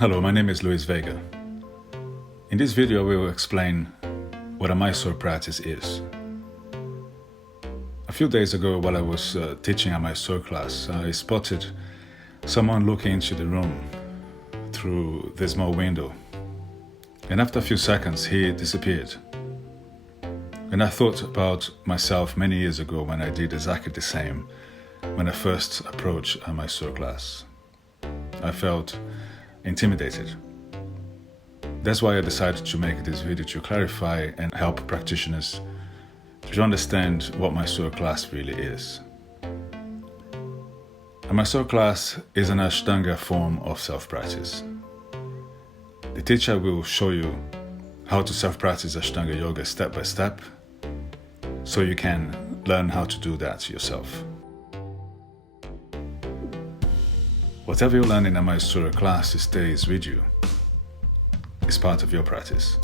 Hello, my name is Luiz Veiga. In this video we will explain what a Mysore practice is. A few days ago while I was teaching a Mysore class, I spotted someone looking into the room through the small window, and after a few seconds he disappeared. And I thought about myself many years ago when I did exactly the same when I first approached a Mysore class. I felt intimidated. That's why I decided to make this video, to clarify and help practitioners to understand what Mysore class really is. A Mysore class is an Ashtanga form of self-practice. The teacher will show you how to self-practice Ashtanga yoga step by step, so you can learn how to do that yourself. Whatever you learn in a Mysore class stays with you. It's part of your practice.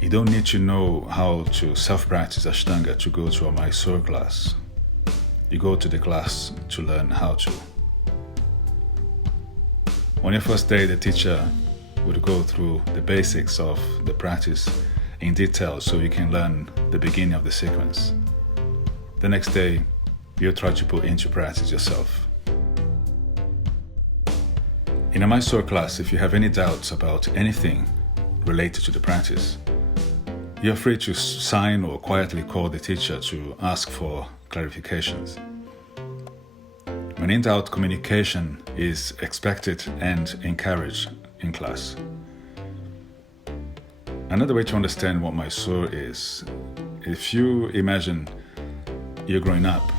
You don't need to know how to self-practice Ashtanga to go to a Mysore class. You go to the class to learn how to. On your first day, the teacher would go through the basics of the practice in detail so you can learn the beginning of the sequence. The next day, you'll try to put into practice yourself. In a Mysore class, if you have any doubts about anything related to the practice, you're free to sign or quietly call the teacher to ask for clarifications. When in doubt, communication is expected and encouraged in class. Another way to understand what Mysore is, if you imagine you're growing up,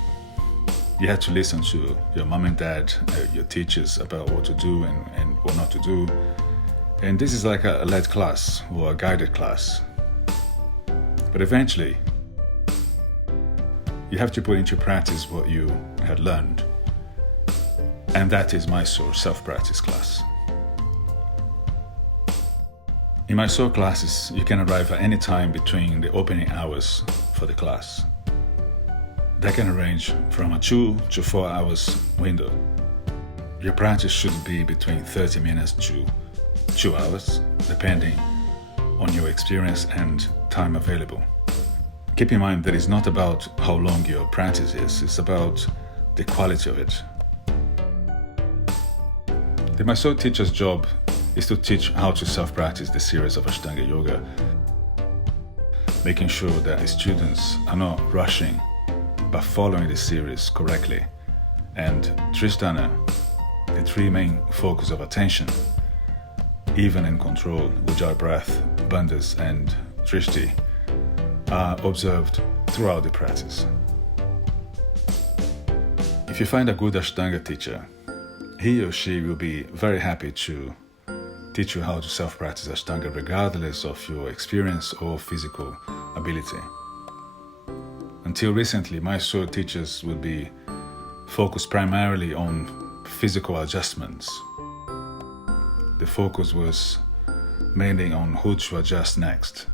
you had to listen to your mom and dad, your teachers about what to do and what not to do. And this is like a led class or a guided class. But eventually, you have to put into practice what you had learned. And that is Mysore self-practice class. In Mysore classes, you can arrive at any time between the opening hours for the class. That can range from a 2 to 4 hours window. Your practice should be between 30 minutes to 2 hours, depending on your experience and time available. Keep in mind that it's not about how long your practice is, it's about the quality of it. The Mysore teacher's job is to teach how to self-practice the series of Ashtanga yoga, making sure that the students are not rushing but following the series correctly. And Tristhana, the three main focus of attention, even and control, Ujjayi breath, bandhas and drishti, are observed throughout the practice. If you find a good Ashtanga teacher, he or she will be very happy to teach you how to self-practice Ashtanga regardless of your experience or physical ability. Until recently, Mysore teachers would be focused primarily on physical adjustments. The focus was mainly on who to adjust next.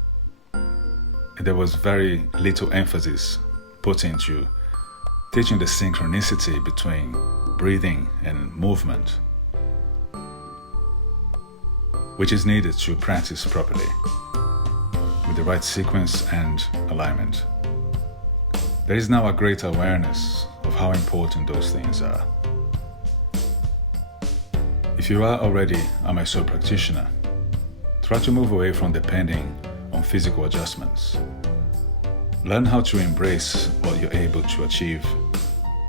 And there was very little emphasis put into teaching the synchronicity between breathing and movement, which is needed to practice properly, with the right sequence and alignment. There is now a great awareness of how important those things are. If you are already a Mysore practitioner, try to move away from depending on physical adjustments. Learn how to embrace what you're able to achieve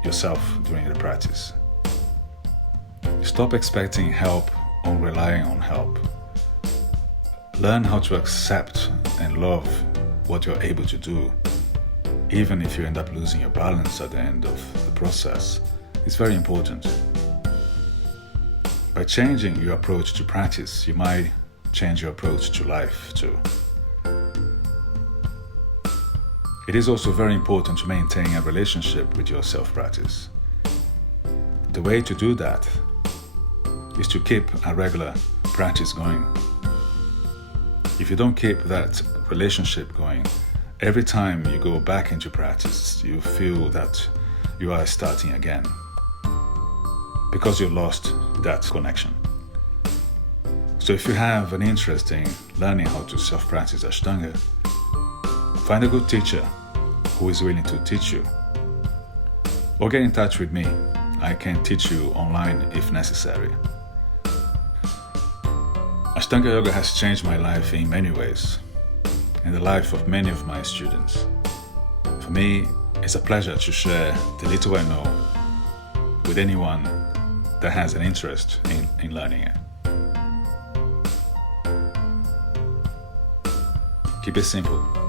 yourself during the practice. Stop expecting help or relying on help. Learn how to accept and love what you're able to do, even if you end up losing your balance at the end of the process. It's very important. By changing your approach to practice, you might change your approach to life too. It is also very important to maintain a relationship with your self-practice. The way to do that is to keep a regular practice going. If you don't keep that relationship going, every time you go back into practice, you feel that you are starting again because you lost that connection. So if you have an interest in learning how to self-practice Ashtanga, find a good teacher who is willing to teach you. Or get in touch with me. I can teach you online if necessary. Ashtanga Yoga has changed my life in many ways, and the life of many of my students. For me, it's a pleasure to share the little I know with anyone that has an interest in learning it. Keep it simple.